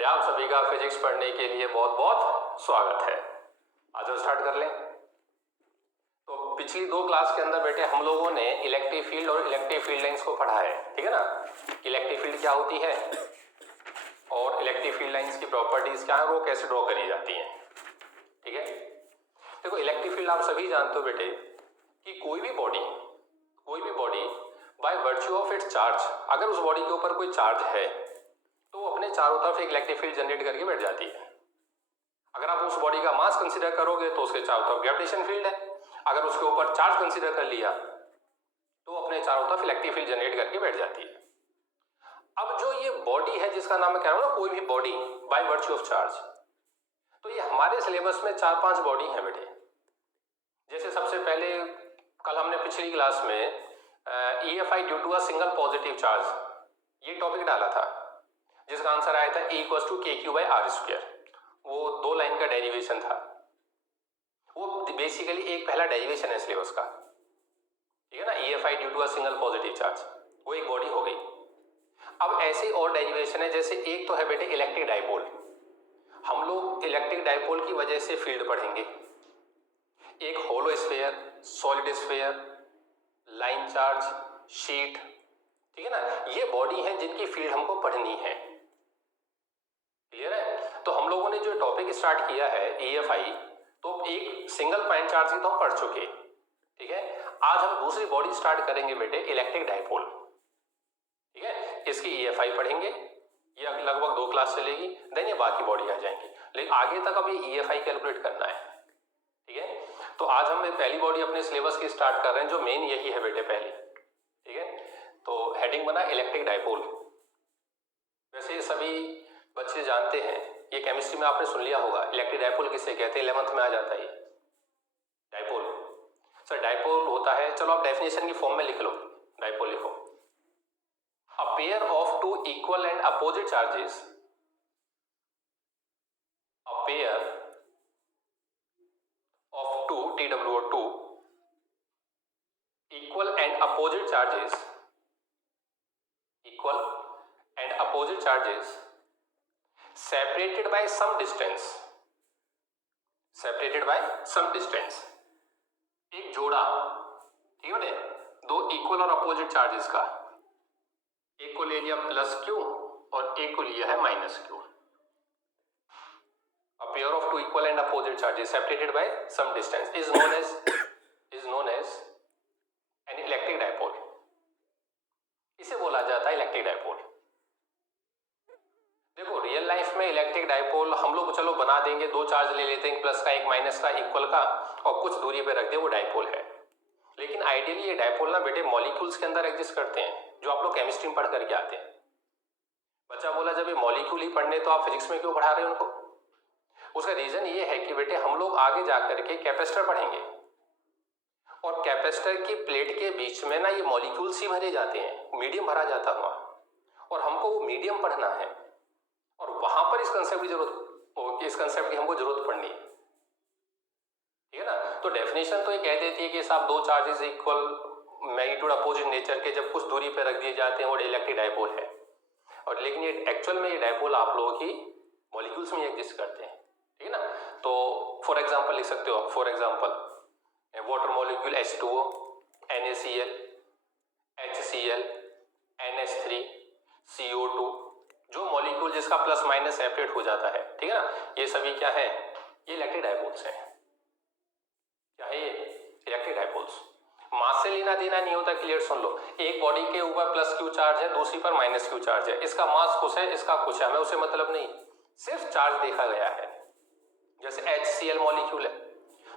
बेटे आप सभी का फिजिक्स पढ़ने के लिए बहुत बहुत स्वागत है। आज हम स्टार्ट कर लें। तो पिछली दो क्लास के अंदर बेटे हम लोगों ने इलेक्ट्रिक फील्ड और इलेक्ट्रिक फील्ड लाइंस को पढ़ा है, ठीक है ना। इलेक्ट्रिक फील्ड क्या होती है और इलेक्ट्रिक फील्ड लाइंस की प्रॉपर्टीज क्या है, वो कैसे ड्रॉ करी जाती हैं, ठीक है। देखो इलेक्ट्रिक फील्ड आप सभी जानते हो बेटे कि कोई भी body by virtue of its charge, अगर उस बॉडी के ऊपर कोई चार्ज है तो वो अपने चारों तरफ एक इलेक्ट्रिक फील्ड जनरेट करके बैठ जाती है। अगर आप उस बॉडी का मास कंसीडर करोगे तो उसके चारों तरफ ग्रेविटेशन फील्ड है। अगर उसके ऊपर चार्ज कंसीडर कर लिया तो अपने चारों तरफ इलेक्ट्रिक फील्ड जनरेट करके बैठ जाती है। अब जो ये बॉडी है जिसका नाम मैं कह रहा हूं ना, कोई भी body by virtue of charge, तो ये हमारे सिलेबस में 4-5 बॉडी है बेटे। जैसे सबसे पहले कल हमने पिछली क्लास में EFI due to a single positive charge ये टॉपिक डाला था, जिसका आंसर आया था E=KQ/R²। वो 2 लाइन का डेरिवेशन था। वो बेसिकली एक पहला डेरिवेशन है सिलेबस का, ठीक है ना। EFI due to a single positive charge वो एक बॉडी हो गई। अब ऐसे और डेरिवेशन है, जैसे एक तो है बेटे इलेक्ट्रिक डाइपोल। हम लोग इलेक्ट्रिक डाइपोल की वजह से फील्ड पढ़ेंगे। एक hollow sphere, solid sphere, line charge, sheet, ठीक है ना। ये बॉडी है जिनकी फील्ड हमको पढ़नी है, क्लियर है। तो हम लोगों ने जो टॉपिक स्टार्ट किया है EFI, तो एक सिंगल पॉइंट चार्ज की तो हम पढ़ चुके, ठीक है। आज हम दूसरी बॉडी स्टार्ट करेंगे बेटे इलेक्ट्रिक डाइपोल, ठीक है। इसकी EFI पढ़ेंगे, ये लगभग 2 क्लास चलेगी, देन ये बाकी बॉडी आ जाएंगी, लेकिन आगे तक अब ये EFI कैलकुलेट करना है, ठीक है। तो आज हम पहली बॉडी अपने सिलेबस की स्टार्ट कर रहे हैं, जो मेन यही है बेटे पहली, ठीक है। तो हेडिंग बना इलेक्ट्रिक डाइपोल। वैसे ये सभी बच्चे जानते हैं, ये केमिस्ट्री में आपने सुन लिया होगा, इलेक्ट्रिक डाइपोल किसे कहते हैं, 11th में आ जाता है ये डाइपोल। सर डाइपोल होता है, चलो आप डेफिनेशन की फॉर्म में लिख लो, डाइपोल लिखो, a pair of 2 equal and opposite charges, a pair of 2 TWO2 equal and opposite charges separated by some distance, एक जोड़ा, ठीक है, 2 इक्वल और अपोजिट चार्जेस का, एक को ले लिया +Q और एक को लिया है -Q। A pair of 2 equal and opposite charges separated by some distance is known as an electric dipole। इसे बोला जाता है इलेक्ट्रिक डाइपोल। देखो रियल लाइफ में इलेक्ट्रिक डाइपोल हम लोग चलो बना देंगे, 2 चार्ज ले लेते हैं, प्लस का एक माइनस का इक्वल का, और कुछ दूरी पे रख दे, वो डाइपोल है। लेकिन आइडियली ये डाइपोल ना बेटे मॉलिक्यूल्स के अंदर एग्जिस्ट करते हैं, जो आप लोग केमिस्ट्री में पढ़ करके आते हैं। बच्चा बोला जब ये मॉलिक्यूल ही पढ़ने तो आप फिजिक्स में क्यों पढ़ा रहे हैं उनको। उसका रीजन ये है कि बेटे हम लोग आगे जाकर के कैपेसिटर पढ़ेंगे, और कैपेसिटर की प्लेट के बीच में ना ये मॉलिक्यूल्स ही भरे जाते हैं, मीडियम भरा जाता हुआ, और हमको वो मीडियम पढ़ना है, और वहां पर इस कंसेप्ट की हमको जरूरत पड़नी है, ठीक है ना। तो डेफिनेशन तो ये कह देती है कि साहब 2 charges equal magnitude opposite nature के जब कुछ दूरी पर रख दिए जाते हैं वो इलेक्ट्रिक डाइपोल है। और लेकिन ये एक्चुअल में ये डाइपोल आप लोगों की मॉलिक्यूल्स में एग्जिस्ट करते हैं, ठीक है ना। तो फॉर एग्जांपल लिख सकते हो, for example water molecule H2O, NaCl, HCl, NH3, CO2, जो मॉलिक्यूल जिसका प्लस माइनस सेपरेट हो जाता है, ठीक है ना, ये सभी क्या है, ये इलेक्ट्रिक डाइपोल्स हैं। क्या है ये इलेक्ट्रिक डाइपोल्स। मास से लेना देना नहीं होता, क्लियर सुन लो। एक बॉडी के ऊपर +Q चार्ज है, दूसरी पर -Q चार्ज है, इसका मास कुछ है, इसका कुछ है, हमें उसे मतलब नहीं, सिर्फ चार्ज देखा गया है। जैसे HCl मॉलिक्यूल है,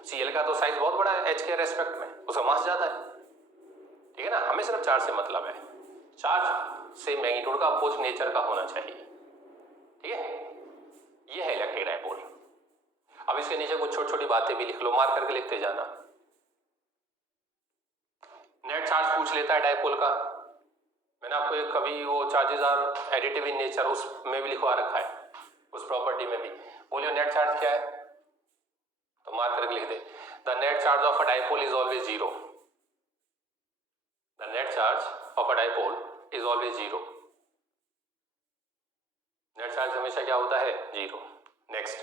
Cl का तो साइज बहुत बड़ा है H के रेस्पेक्ट में, उसका मास ज्यादा है, ठीक है ना। हमें सिर्फ चार्ज से मतलब है, चार्ज से मैग्नीट्यूड का अपोजिट नेचर का होना चाहिए, ठीक है। ये है इलेक्ट्रिक डाइपोल। अब इसके नीचे कुछ छोटी छोटी बातें भी लिख लो, मार्क करके लिखते जाना। नेट चार्ज पूछ लेता है डाइपोल का, मैंने आपको एक कभी वो charges are additive in nature उसमें भी लिखवा रखा है, उस प्रॉपर्टी में भी। बोलियो नेट चार्ज क्या है, तो मार्क करके लिख दे, the net charge of a dipole is always 0। The net charge of a dipole is always 0। Net charge हमेशा क्या होता है, 0। Next,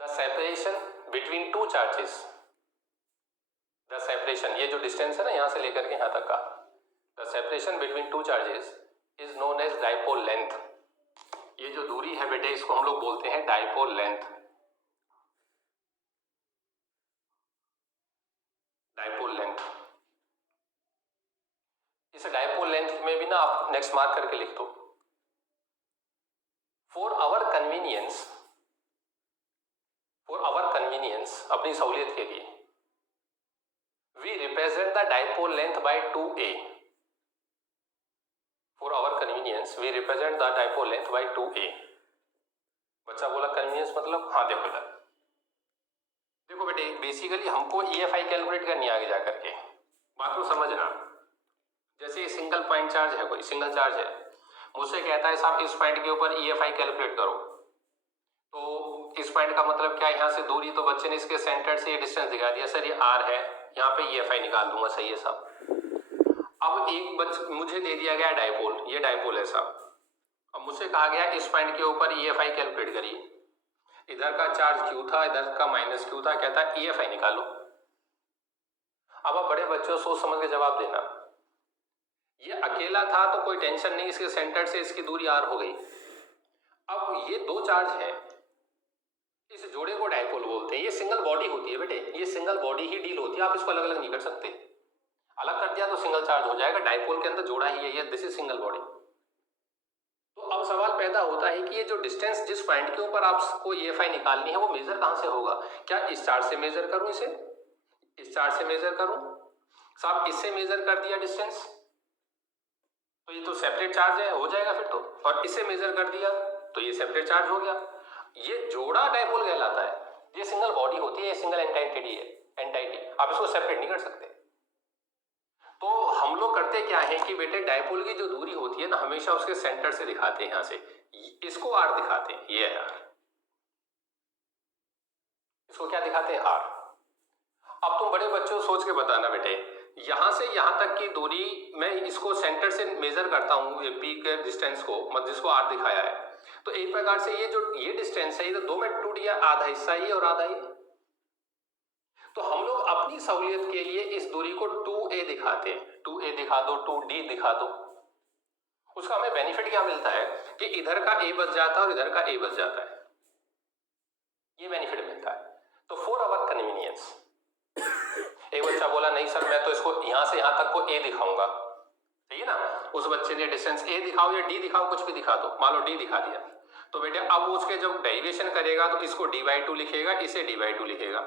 the separation between two charges, the separation, ये जो डिस्टेंस है ना यहां से लेकर के यहां तक का, the separation between two charges is known as dipole length. ये जो दूरी है बेटे इसको हम लोग बोलते हैं डाइपोल लेंथ। डाइपोल लेंथ, इस डाइपोल लेंथ में भी ना आप नेक्स्ट मार्क करके लिख दो। For our convenience, for our convenience, अपनी सहूलियत के लिए, we represent the dipole length by 2a। For our convenience we represent the dipole length by 2a। बच्चा बोला कन्वीनियंस मतलब, हाँ देखो इधर देखो बेटे, बेसिकली हमको EFI कैलकुलेट करनी है आगे जाकर के, बात को समझना। जैसे सिंगल पॉइंट चार्ज है, कोई सिंगल चार्ज है, मुझसे कहता है साहब इस पॉइंट के ऊपर EFI कैलकुलेट करो, तो इस पॉइंट का मतलब क्या है, यहाँ से दूरी, तो बच्चे ने इसके सेंटर से ये डिस्टेंस दिखा दिया, सर ये R है, यहाँ पे EFI निकाल दूंगा, सही है साहब। अब एक मुझे दे दिया गया डाइपोल, ये डाइपोल है साहब, अब मुझसे कहा गया इस पॉइंट के ऊपर EFI कैलकुलेट करिए, इधर का चार्ज Q था, इधर का माइनस Q था, कहता है EFI निकालो। अब आप बड़े बच्चों सोच समझ के जवाब देना, ये अकेला था तो कोई टेंशन नहीं, इसके सेंटर से इसकी दूरी R हो गई। अब ये दो चार्ज है, इस जोड़े को डाइपोल बोलते हैं। ये सिंगल बॉडी होती है बेटे, ये सिंगल बॉडी ही डील होती है, आप इसको अलग अलग नहीं कर सकते। अलग कर दिया तो सिंगल चार्ज हो जाएगा, डाइपोल के अंदर जोड़ा ही है ये, दिस इज सिंगल बॉडी। तो अब सवाल पैदा होता है कि ये जो डिस्टेंस जिस पॉइंट के ऊपर आपको EFI निकालनी है वो मेजर कहां से होगा? क्या इस चार्ज से मेजर करूं, इसे इस चार्ज से मेजर करूं? साहब इससे मेजर कर दिया डिस्टेंस तो ये तो सेपरेट चार्ज है, हो जाएगा फिर तो, और इससे मेजर कर दिया तो ये सेपरेट चार्ज हो गया। ये जोड़ा डाइपोल कहलाता है। ये सिंगल बॉडी होती है, ये सिंगल एंटाइटी है, एंटाइटी, आप इसको सेपरेट नहीं कर सकते। तो हम लोग करते क्या है कि बेटे डाइपोल की जो दूरी होती है ना, हमेशा उसके सेंटर से दिखाते हैं, यहां से इसको R दिखाते हैं, ये है R, इसको क्या दिखाते हैं, R। अब तुम बड़े बच्चों सोच के बताना बेटे, यहां से यहां तक की दूरी मैं इसको सेंटर से मेजर करता हूं, ये P के डिस्टेंस को, मतलब जिसको R दिखाया है, तो एक प्रकार से ये जो ये डिस्टेंस है ये तो दो में टूट गया, आधा हिस्सा ही और आधा ही। तो हम लोग अपनी सहूलियत के लिए इस दूरी को 2a दिखाते हैं, 2a दिखा दो, 2d दिखा दो। उसका हमें बेनिफिट क्या मिलता है कि इधर का a बच जाता है और इधर का a बच जाता है, ये बेनिफिट मिलता है। तो फॉर आवर कन्वीनियंस, एक बच्चा बोला नहीं सर मैं तो इसको यहां से यहां तक को a दिखाऊंगा, ठीक है ना, उस बच्चे ने डिस्टेंस a दिखाओ या d दिखाओ, कुछ भी दिखा दो, मान लो d दिखा दिया, तो बेटे अब उसके जब डेरिवेशन करेगा तो इसको d/2 लिखेगा, इसे d/2 लिखेगा,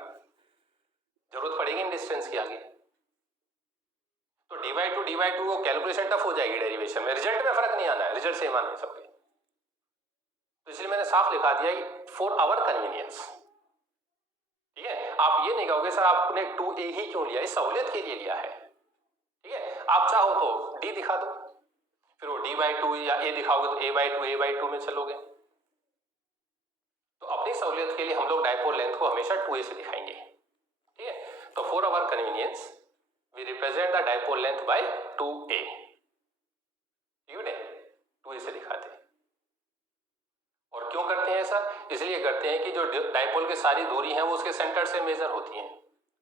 जरूरत पड़ेगी इन डिस्टेंस की आगे, तो d/2 वो कैलकुलेशन टफ हो जाएगी डेरिवेशन में, रिजल्ट में फर्क नहीं आना है, रिजल्ट सेम आना है सबके। तो इसलिए मैंने साफ लिखा दिया फॉर आवर कन्वीनियंस, ठीक है। आप ये नहीं कहोगे सर आपने 2a ही क्यों लिया, इस सहूलियत के लिए लिया है, ठीक है। आप चाहो तो d दिखा दो, फिर वो d/2 या a दिखाओगे तो a/2 में चलोगे। तो अपनी सहूलियत के लिए हम लोग डाइपोल लेंथ को हमेशा 2a से दिखाएंगे, ठीक है। तो for our convenience we represent the dipole length by 2a, ठीक है, 2a से दिखाते हैं। और क्यों करते हैं ऐसा? इसलिए करते हैं कि जो डाइपोल की सारी दूरी है वो उसके सेंटर से मेजर होती हैं,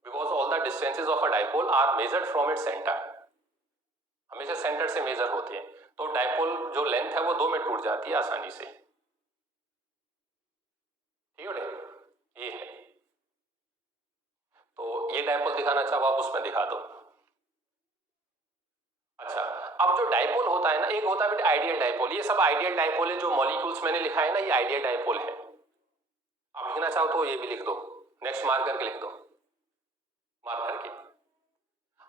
because all the distances of a dipole are measured from its centre, हमेशा सेंटर से मेजर होते हैं। तो डाइपोल जो लेंथ है वो दो में टूट जाती है आसानी से, ठीक है, ये है। तो ये डाइपोल दिखाना चाहो आप उसमें दिखा दो। अच्छा, अब जो डाइपोल होता है ना, एक होता है बेटा आइडियल डाइपोल, ये सब आइडियल डाइपोल है, जो मॉलिक्यूल्स मैंने लिखा है ना ये आइडियल डाइपोल है। आप लिखना चाहो तो ये भी लिख दो, नेक्स्ट मार्क करके लिख दो, मार्क करके,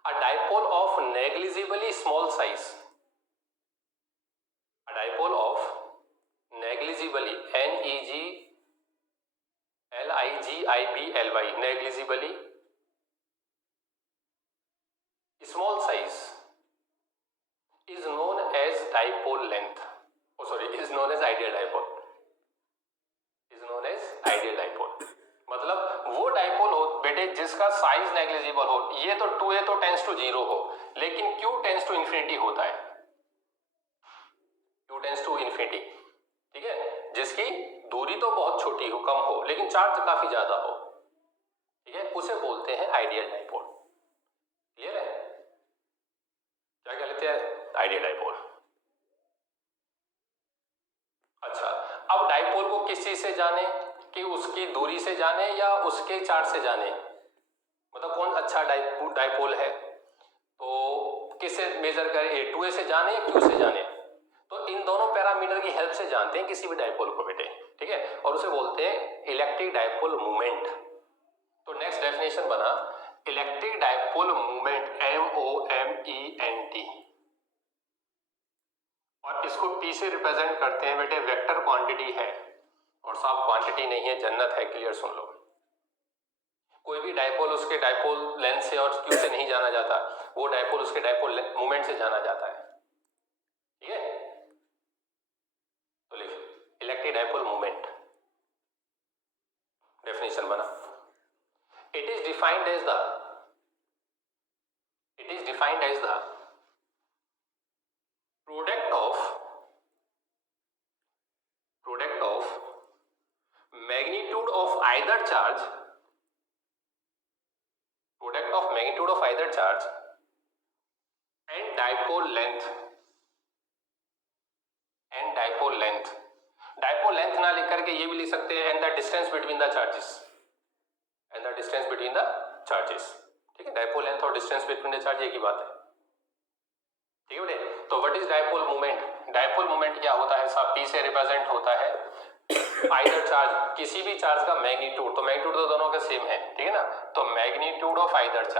अ dipole of negligibly small size, a dipole of negligibly NEGLIGIBLY negligibly small size is known as dipole length, oh sorry, is known as ideal dipole, is known as ideal dipole। मतलब वो dipole हो बेटे जिसका size negligible हो, ये तो 2a तो tense to 0 हो, लेकिन Q टेंस टू इन्फिनिटी होता है, Q टेंस टू इन्फिनिटी। दूरी तो बहुत छोटी हो, कम हो, लेकिन चार्ज काफी ज्यादा हो, ठीक है, उसे बोलते हैं आइडियल डाइपोल। क्लियर है? क्या कहते हैं? Ideal dipole. अच्छा, अब डाइपोल को किस चीज से जाने, कि उसकी दूरी से जाने या उसके चार्ज से जाने, मतलब कौन अच्छा डाइपोल है, तो किससे मेजर करें, 2a से जाने या q से जाने, तो इन दोनों पैरामीटर की हेल्प से जानते हैं किसी भी डाइपोल को बेटे, ठीक है, और उसे बोलते हैं इलेक्ट्रिक डाइपोल मोमेंट। तो नेक्स्ट डेफिनेशन बना इलेक्ट्रिक डाइपोल मोमेंट MOMENT, और इसको P से रिप्रेजेंट करते हैं बेटे, वेक्टर क्वांटिटी है, और साहब क्वांटिटी नहीं है जन्नत है, क्लियर सुन लो। कोई भी डाइपोल उसके डाइपोल लेंथ से और Q से नहीं जाना जाता, वो डाइपोल उसके डाइपोल मोमेंट से जाना जाता है, ठीक है। तो लिख इलेक्ट्रिक डाइपोल मोमेंट, डेफिनेशन बना, it is defined as the product of magnitude of either charge and dipole length ना लिख करके ये भी लिख सकते हैं and the distance between the charges, ठीक है, डाइपोल लेंथ और डिस्टेंस बिटवीन द चार्ज एक ही बात है, ठीक है बेटे। तो what is dipole moment? Dipole moment क्या होता है साहब, P से रिप्रेजेंट होता है आइदर चार्ज, किसी भी चार्ज का मैग्नीट्यूड, तो मैग्नीट्यूड तो दोनों का सेम है, ठीक है ना, तो मैग्नीट्यूड ऑफ आइदर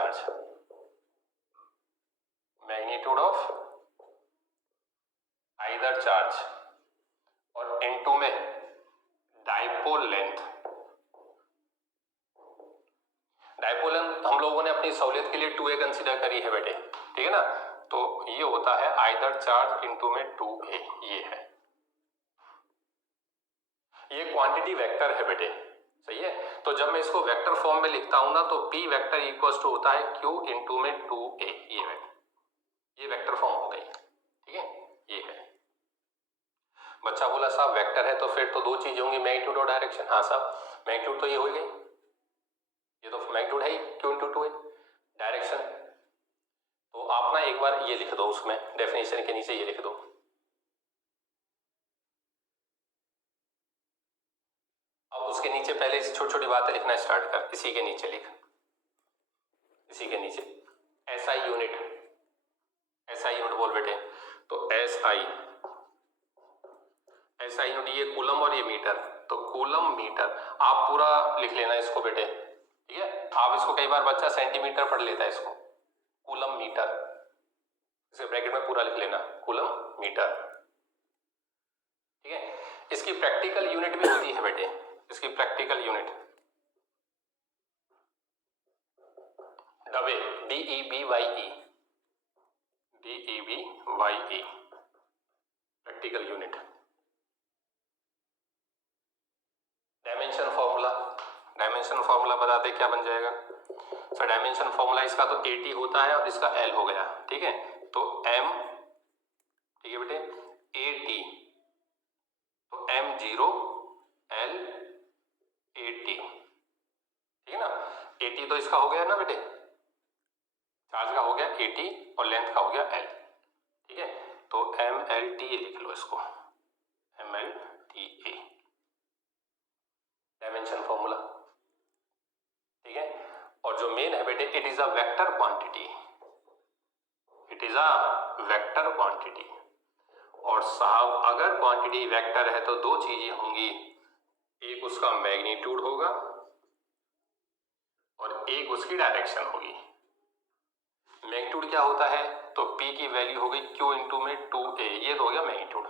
चार्ज, और इनटू में डाइपोल लेंथ। डाइपोल लेंथ हम लोगों ने अपनी सहूलियत के लिए 2a कंसीडर करी है बेटे, ठीक है ना, तो ये होता है आइदर चार्ज इनटू में 2a, ये है, ये क्वांटिटी वेक्टर है बेटे, सही है। तो जब मैं इसको वेक्टर फॉर्म में लिखता हूं ना, तो P वेक्टर इक्वल्स टू होता है Q इनटू में 2a, ये वेक्टर फॉर्म हो गई, ठीक है, ये है। बच्चा बोला साहब वेक्टर है तो फिर तो दो चीजें होंगी, मैग्नीट्यूड और डायरेक्शन। हाँ साहब, मैग्नीट्यूड तो ये हो गई, ये तो मैग्नीट्यूड है ही Q इनटू 2a, डायरेक्शन तो आप ना एक बार ये लिख दो, उसमें डेफिनेशन के नीचे ये लिख दो, अब उसके नीचे पहले छोटी छोटी बातें लिखना स्टार्ट कर, इसी के नीचे लिख, इसी के नीचे SI यूनिट बोल बेटे, तो SI यूनिट, ये कूलम और ये मीटर, तो कूलम मीटर आप पूरा लिख लेना इसको बेटे, ठीक है। आप इसको कई बार बच्चा सेंटीमीटर पढ़ लेता है इसको, कूलम मीटर, इसे ब्रैकेट में पूरा लिख लेना, कूलम मीटर, ठीक है। इसकी प्रैक्टिकल यूनिट भी होती है बेटे, इसकी प्रैक्टिकल यूनिट डबे, DEBYE, practical unit. Dimension formula बताते क्या बन जाएगा सर, डायमेंशन फॉर्मूला इसका तो 80 होता है और इसका L हो गया, ठीक है, तो M, ठीक है बेटे, 80, तो M0 L 80, ठीक है ना, 80 तो इसका हो गया ना बेटे, चार्ज का हो गया 80 और लेंथ का हो गया L, ठीक है, तो MLTA लिख लो इसको, MLTA डायमेंशन फॉर्मूला, ठीक है। और जो मेन है बेटे, it is a vector quantity, और साहब अगर क्वांटिटी वेक्टर है तो दो चीजें होंगी, एक उसका मैग्नीट्यूड होगा और एक उसकी डायरेक्शन होगी। मैग्नीट्यूड क्या होता है, तो P की वैल्यू हो गई Q इंटू में 2a, ये तो हो गया मैग्नीट्यूड,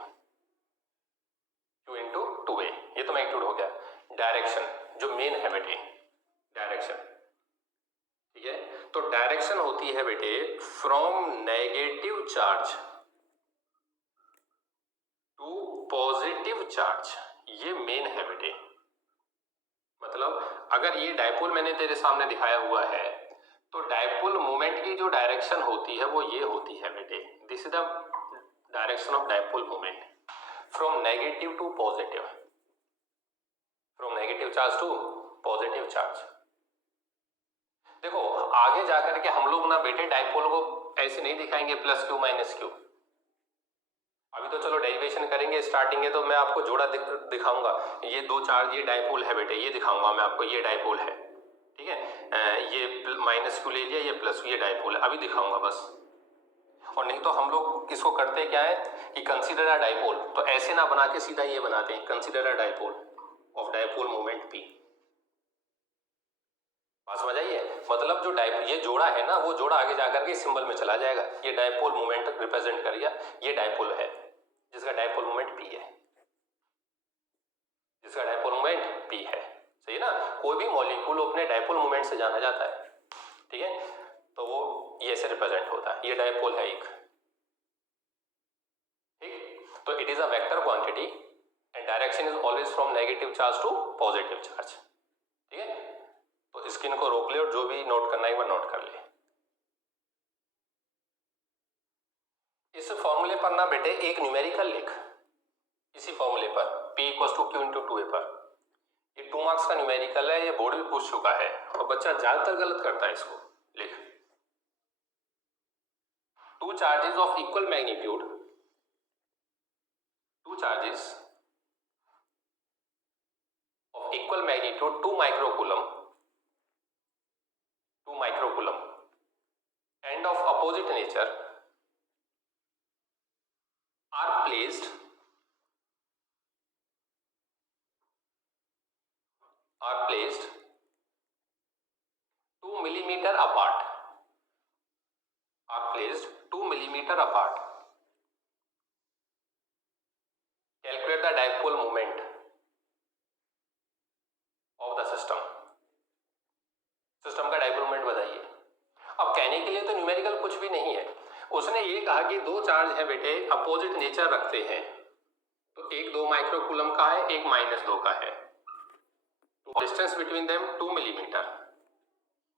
Q इंटू 2a, ये तो मैग्नीट्यूड हो गया। डायरेक्शन जो मेन है बेटे, डायरेक्शन, ठीक है, तो डायरेक्शन होती है बेटे from negative charge to positive charge, ये मेन है बेटे। मतलब अगर ये डाइपोल मैंने तेरे सामने दिखाया हुआ है, तो डाइपोल मोमेंट की जो डायरेक्शन होती है वो ये होती है बेटे, this is the direction of dipole moment from negative to positive, from negative charge to positive charge. देखो आगे जाकर के हम लोग ना बेटे डाइपोल को ऐसे नहीं दिखाएंगे प्लस क्यू माइनस क्यू। अभी तो चलो डेरिवेशन करेंगे, स्टार्टिंग है तो मैं आपको जोड़ा दिखाऊंगा। ये दो चार्ज, ये डाइपोल है बेटे, ये दिखाऊंगा मैं आपको, ये डाइपोल है, ठीक है। ये माइनस क्यू ले लिया, ये प्लस, ये डाइपोल है, अभी दिखाऊंगा बस। और नहीं तो हम लोग इसको करते क्या है कि कंसीडर अ डाइपोल, तो ऐसे ना बना के सीधा ये बनाते हैं, consider a dipole of dipole moment P. बात समझ आइए, मतलब जो ये जोड़ा है ना, वो जोड़ा आगे जाकर के सिंबल में चला जाएगा। ये डाइपोल मोमेंट रिप्रेजेंट कर गया, ये डाइपोल है जिसका डाइपोल मोमेंट पी है, जिसका डाइपोल मोमेंट पी है, सही ना। कोई भी मॉलिक्यूल अपने डाइपोल मोमेंट से जाना जाता है, ठीक है, तो वो ये ऐसे रिप्रेजेंट होता है। ये डाइपोल है एक, ठीक। तो it is a vector quantity and direction is always from negative charge to positive charge, ठीक है। तो स्क्रीन को रोक ले और जो भी नोट करना है एक बार नोट कर ले। इस फॉर्मूले पर ना बेटे एक न्यूमेरिकल लिख, इसी फॉर्मूले पर P equal to Q into 2A पर। ये 2 मार्क्स का न्यूमेरिकल है, ये बोर्ड भी पूछ चुका है और बच्चा ज्यादातर गलत करता है इसको। लिख, two charges of equal magnitude, two charges of equal magnitude 2 microcoulomb, 2 microcoulomb and of opposite nature are placed 2 millimeter apart, are placed 2 millimeter apart. Calculate the dipole moment of the system. System का dipole moment बताइए। अब कहने के लिए तो numerical कुछ भी नहीं है, उसने ये कहा कि दो चार्ज है बेटे, अपोजिट नेचर रखते हैं, तो एक 2 माइक्रोकूलम का है, एक -2 का है, डिस्टेंस बिटवीन देम 2 मिलीमीटर।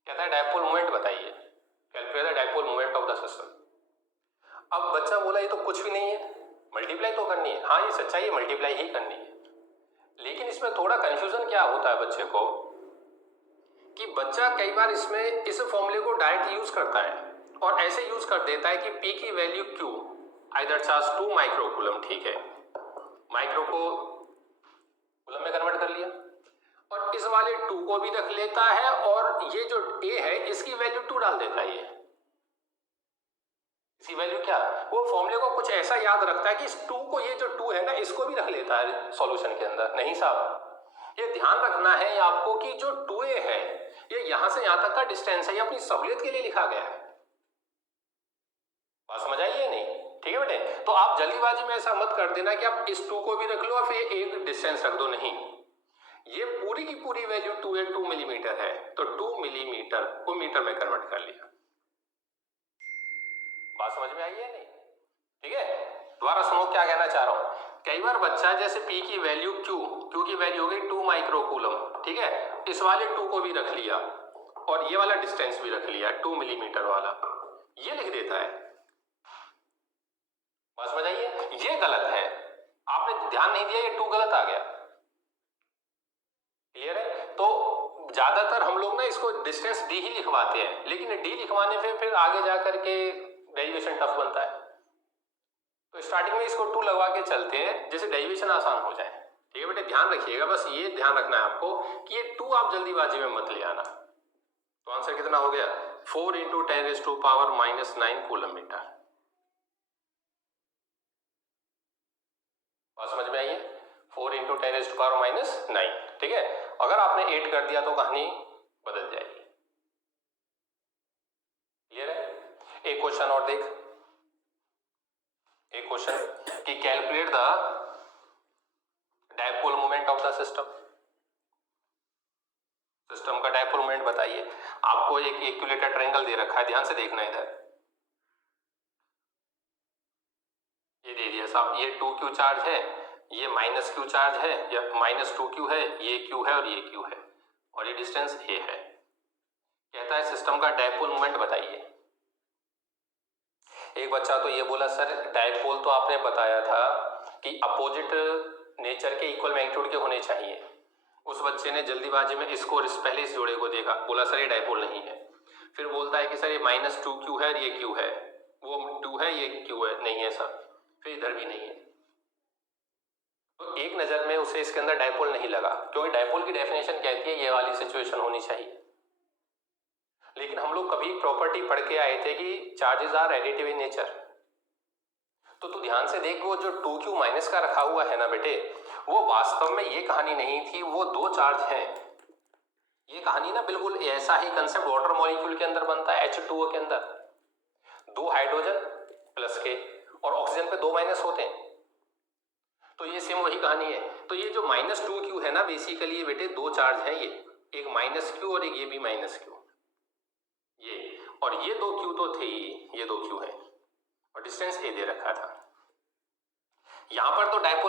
कहता है डाइपोल मोमेंट बताइए, calculate the dipole moment of the system. अब बच्चा बोला ये तो कुछ भी नहीं है, मल्टीप्लाई तो करनी है। हाँ ये सच्चाई है, मल्टीप्लाई ही करनी है, लेकिन इसमें थोड़ा कंफ्यूजन क्या होता है बच्चे को कि बच्चा कई बार इसमें इस फॉर्मूले को डायरेक्ट यूज करता है और ऐसे यूज कर देता है कि P की value Q either charge 2 microcoulomb, ठीक है, माइक्रो को कूलम में कन्वर्ट कर लिया, और इस वाले 2 को भी रख लेता है और ये जो A है इसकी वैल्यू 2 डाल देता है। ये इसकी वैल्यू क्या, वो फॉर्मूले को कुछ ऐसा याद रखता है कि इस 2 को, ये जो 2 है ना, इसको भी रख लेता है सॉल्यूशन के अंदर। नहीं साहब, ये ध्यान रखना है आपको कि जो 2A है ये यहां से यहां तक का डिस्टेंस है, ये अपनी सहूलियत के लिए लिखा गया है। बात समझ आई है नहीं, ठीक है बेटे। तो आप जल्दीबाजी में ऐसा मत कर देना कि आप इस 2 को भी रख लो और फिर एक डिस्टेंस रख दो, नहीं, ये पूरी की पूरी वैल्यू 2 मिलीमीटर है, तो 2 मिलीमीटर को मीटर में कन्वर्ट कर लिया। बात समझ में आई है नहीं, ठीक है। दोबारा सुनो क्या कहना चाह रहा हूं। कई बार बच्चा जैसे P की वैल्यू Q की वैल्यू हो गई 2 माइक्रोकूलम, ठीक है, इस वाले 2 को भी रख लिया और ये वाला डिस्टेंस भी रख लिया 2 मिलीमीटर वाला, ये लिख देता है। बात समझ आइए, ये गलत है, आपने ध्यान नहीं दिया, ये 2 गलत आ गया, क्लियर है। तो ज्यादातर हम लोग ना इसको डिस्टेंस D ही लिखवाते हैं, लेकिन D लिखवाने पे फिर आगे जाकर के डेरिवेशन टफ बनता है, तो स्टार्टिंग में इसको 2 लगवा के चलते हैं जिससे डेरिवेशन आसान हो जाए, ठीक है बेटे। ध्यान रखिएगा, बस ये ध्यान रखना है आपको कि ये 2 आप जल्दीबाजी में मत ले आना। तो आंसर कितना हो गया, 4 × 10⁻⁻⁹ कूलम मीटर। बात समझ में आई है, 4 × 10⁻⁹, ठीक है। अगर आपने 8 कर दिया तो कहानी बदल जाएगी, क्लियर है। एक क्वेश्चन और देख, एक क्वेश्चन कि calculate the dipole moment of the system. System का डाइपोल मोमेंट बताइए। आपको एक इक्विलेटरल ट्रायंगल दे रखा है, ध्यान से देखना इधर, ये दे दिया साहब, ये 2Q चार्ज है, ये -Q चार्ज है, या -2Q है, ये Q है और ये Q है, और ये डिस्टेंस A है। कहता है सिस्टम का डाइपोल मोमेंट बताइए। एक बच्चा तो ये बोला सर डाइपोल तो आपने बताया था कि अपोजिट नेचर के इक्वल मैग्नीट्यूड के होने चाहिए, उस बच्चे ने जल्दीबाजी में इसको पहले इस जोड़े को देखा, बोला सर ये डायपोल नहीं है। फिर बोलता है कि सर ये -2q है और ये q है, वो 2 है ये q है, नहीं है सर, फिर इधर भी नहीं है। तो एक नजर में उसे इसके अंदर डायपोल नहीं लगा, क्योंकि डायपोल की डेफिनेशन कहती है ये वाली सिचुएशन होनी चाहिए। लेकिन हम लोग कभी प्रॉपर्टी पढ़ के आए थे कि charges are additive in nature. तो तू ध्यान से देख, वो जो 2q माइनस का रखा हुआ है ना बेटे, वो वास्तव में ये कहानी नहीं थी, वो दो चार्ज हैं। ये कहानी ना बिल्कुल ऐसा ही कंसेप्ट वाटर मॉलिक्यूल के अंदर बनता है, H2O के अंदर 2 हाइड्रोजन प्लस के और ऑक्सीजन पे 2 माइनस होते हैं। तो ये सेम वही कहानी है। तो ये जो -2q है ना, बेसिकली ये बेटे दो चार्ज हैं, ये एक -q और एक ये भी -q, ये और ये 2q तो थे ही, ये 2q है और डिस्टेंस a दे रखा था। यहां पर तो डायपोल